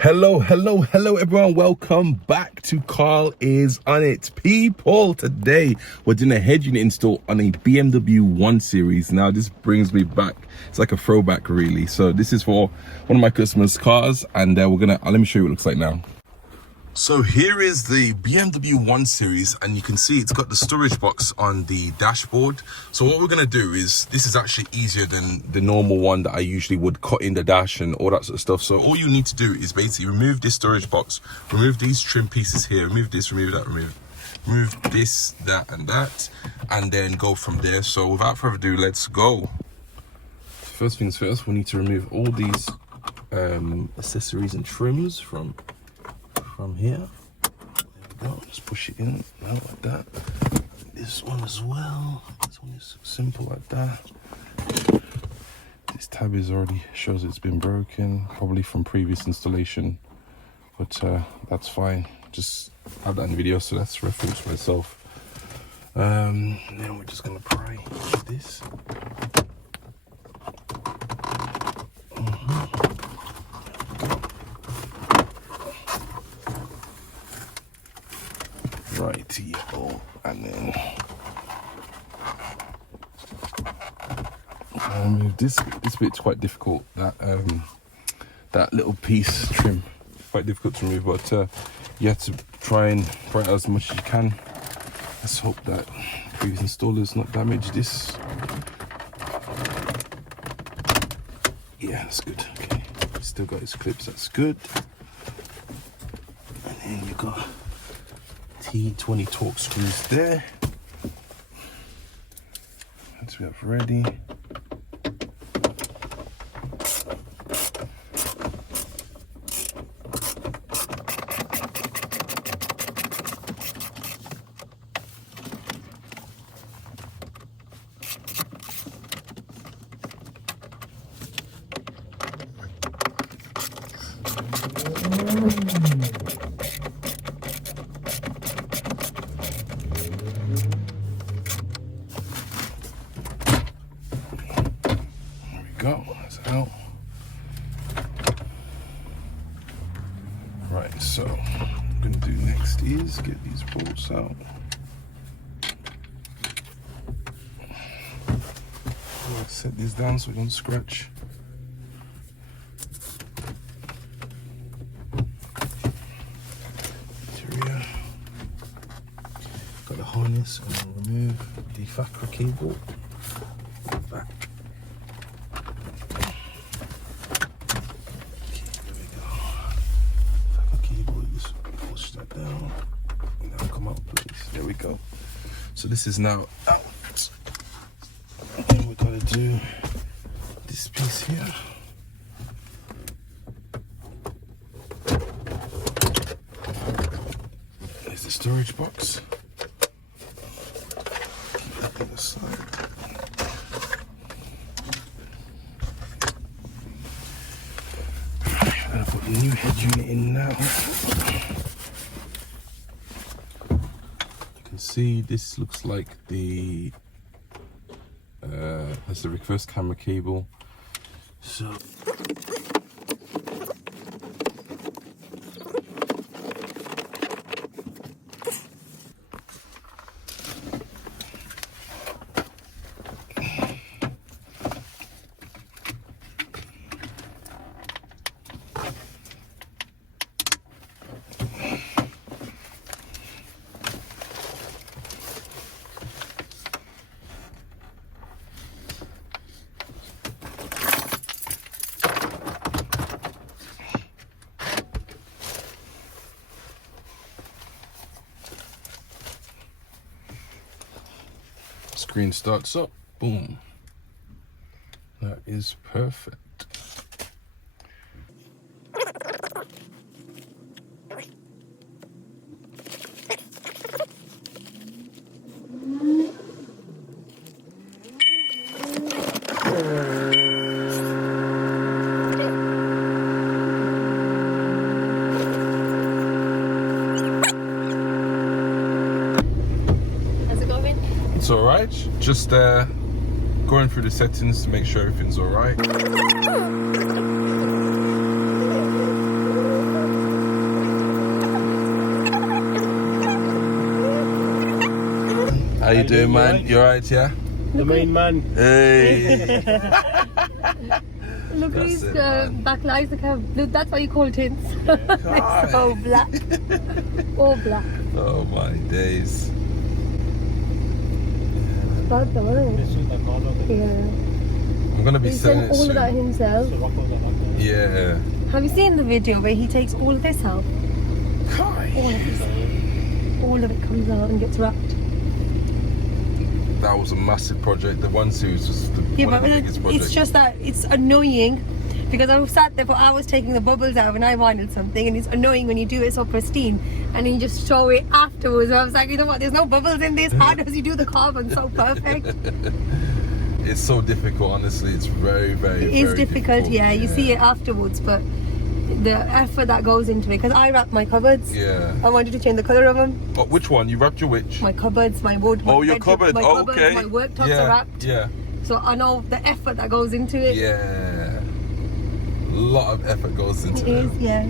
Hello everyone, welcome back to Carl is on it. People, today we're doing a head unit install on a BMW 1 Series. Now this brings me back, it's like a throwback really. So this is for one of my customers' cars, and let me show you what it looks like now. So here is the BMW 1 Series, and you can see it's got the storage box on the dashboard. So what we're going to do is, this is actually easier than the normal one that I usually would cut in the dash and all that sort of stuff. So all you need to do is basically remove this storage box, remove these trim pieces here, remove this, remove that, remove this, that and that, and then go from there. So without further ado, let's go. First things first, we need to remove all these accessories and trims from here. There we go. Just push it in out like that. This one as well. This one is simple like that. This tab is already shows it's been broken, probably from previous installation, but that's fine. Just have that in the video, so that's reference for itself. Then we're just gonna pry this. Righty-o, and then I'll remove this bit's quite difficult. That little piece trim, quite difficult to remove, but you have to try and pry it out as much as you can. Let's hope that previous installers not damage this. Yeah, that's good. Okay, still got its clips, that's good. And then you got T20 torque screws there. Once we have ready. Go, that's out. Right, so what I'm gonna do next is get these bolts out. I'll set these down so we don't scratch. Interior. Got the harness, and I'll remove the FIBRE cable. Back. There we go. So this is now out. And then we gotta do this piece here. There's the storage box. Keep that on the side. Right, I'm gonna put the new head unit in now. See, this looks like the has the reverse camera cable. So screen starts up, boom. That is perfect. It's all right. Just going through the settings to make sure everything's all right. How you doing, man? You alright, yeah? The main man. Hey. Look at these backlights, look how blue, that's why you call tints. It's so black. All black. Oh my days. Bad though, isn't it? Yeah. I'm gonna be He's selling done it all soon. of that himself. Yeah. Have you seen the video where he takes all of this out? Kai. All of this. All of it comes out and gets wrapped. That was a massive project. The 1 Series was one of the biggest projects. It's just that it's annoying because I was sat there for hours taking the bubbles out when I wanted something, and it's annoying when you do it so pristine and then you just show it afterwards. I was like, you know what, there's no bubbles in this. How does he do the carbon so perfect? It's so difficult, honestly. It's very, very, It is difficult, yeah. You see it afterwards, but the effort that goes into it, because I wrap my cupboards. Yeah. I wanted to change the colour of them. Oh, which one? You wrapped your which? My cupboards, my wood. Oh, your cupboard. My Oh, cupboards, okay. my worktops Yeah. are wrapped. Yeah. So I know the effort that goes into it. Yeah. A lot of effort goes into It is, them. yeah.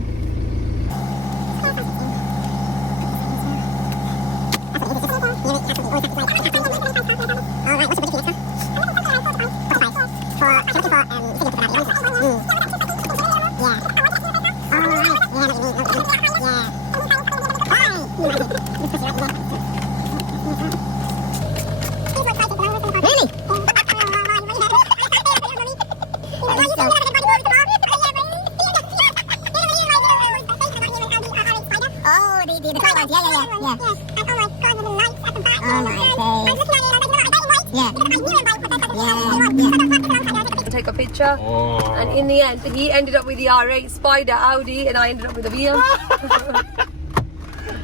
Take a picture, Oh. and in the end, he ended up with the R8 Spider Audi, and I ended up with a VM.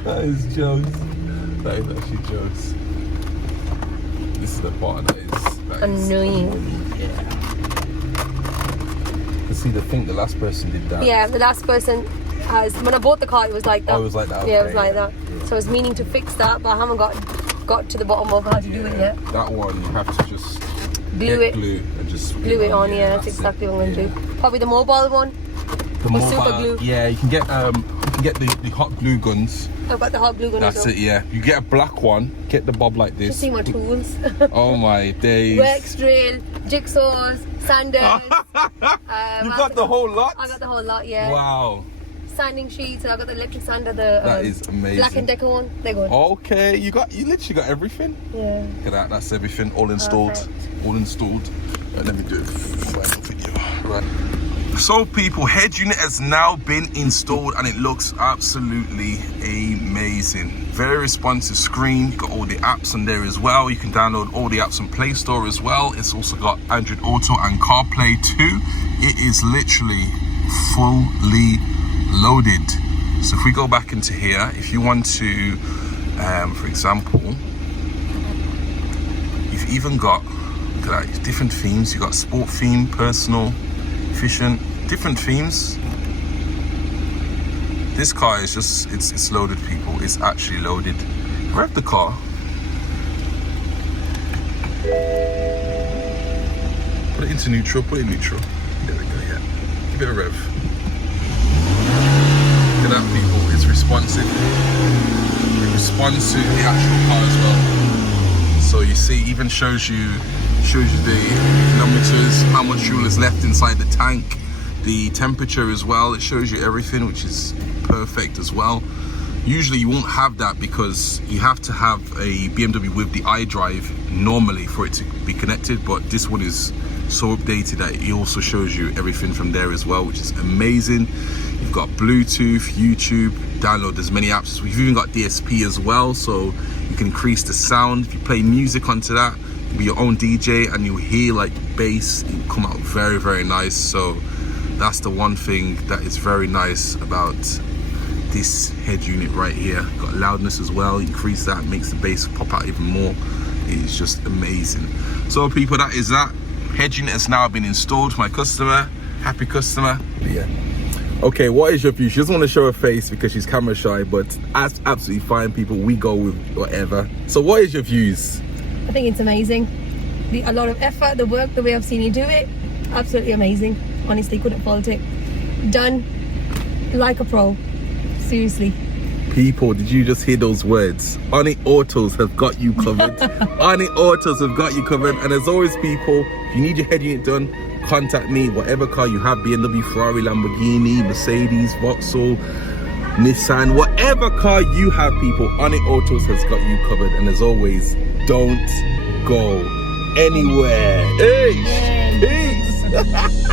That is jokes. That is actually jokes. This is the part that is Annoying. Yeah. See, the thing, the last person did that. Yeah, the last person has. When I bought the car, it was like that. Oh, it was like that. Yeah, it okay, was like that. So I was meaning to fix that, but I haven't got to the bottom of how to do it yet. That one, you have to just Glue get it. glue and just Glue it on, yeah, that's that's exactly it. what I'm going to do. Probably the mobile one. The Or super glue. Yeah, you can get the hot glue guns. I've got the hot glue gun as That's well. it, yeah. You get a black one, get the bob like You this. see my tools. Oh my days. Wax drill, jigsaws, sanders. You got the whole lot? I got the whole lot, yeah. Wow. Sanding sheets, and I got the electric sander, That is amazing. Black and Decker one. They're good. Okay, you literally got everything. Yeah. Look at that, that's everything all installed. Perfect. All installed. Right, let me do a final video. Right. So people, head unit has now been installed and it looks absolutely amazing. Very responsive screen. You got all the apps on there as well. You can download all the apps on Play Store as well. It's also got Android Auto and CarPlay too. It is literally fully loaded. So if we go back into here, if you want to, for example, you've even got, look at that, different themes. You've got sport theme, personal, efficient, different themes. This car is just, it's loaded, people. It's actually loaded. Rev the car. Put it into neutral, put it in neutral. There we go, yeah. Give it a rev. Look at that, people. It's responsive. It responds to the actual car as well. So you see, even shows you the kilometers, how much fuel is left inside the tank, the temperature as well. It shows you everything, which is perfect as well. Usually you won't have that because you have to have a BMW with the iDrive normally for it to be connected, but this one is so updated that it also shows you everything from there as well, which is amazing. You've got Bluetooth, YouTube, download as many apps. We've even got DSP as well, so you can increase the sound. If you play music onto that, be your own DJ and you'll hear like bass, it come out very, very nice. So that's the one thing that is very nice about this head unit right here. Got loudness as well, increase that, makes the bass pop out even more. It's just amazing. So people, that is that. Head unit has now been installed for my customer. Happy customer. Yeah. Okay, what is your view? She doesn't want to show her face because she's camera shy, but that's absolutely fine, people. We go with whatever. So what is your views? I think it's amazing. a lot of effort, the work, the way I've seen you do it, absolutely amazing. Honestly, couldn't fault it. Done like a pro. Seriously. People, did you just hear those words? ONIT Autos have got you covered. ONIT Autos have got you covered. And as always, people, if you need your head unit done, contact me. Whatever car you have, BMW, Ferrari, Lamborghini, Mercedes, Vauxhall, Nissan, whatever car you have, people, ONIT Autos has got you covered. And as always, don't go anywhere. Hey, peace.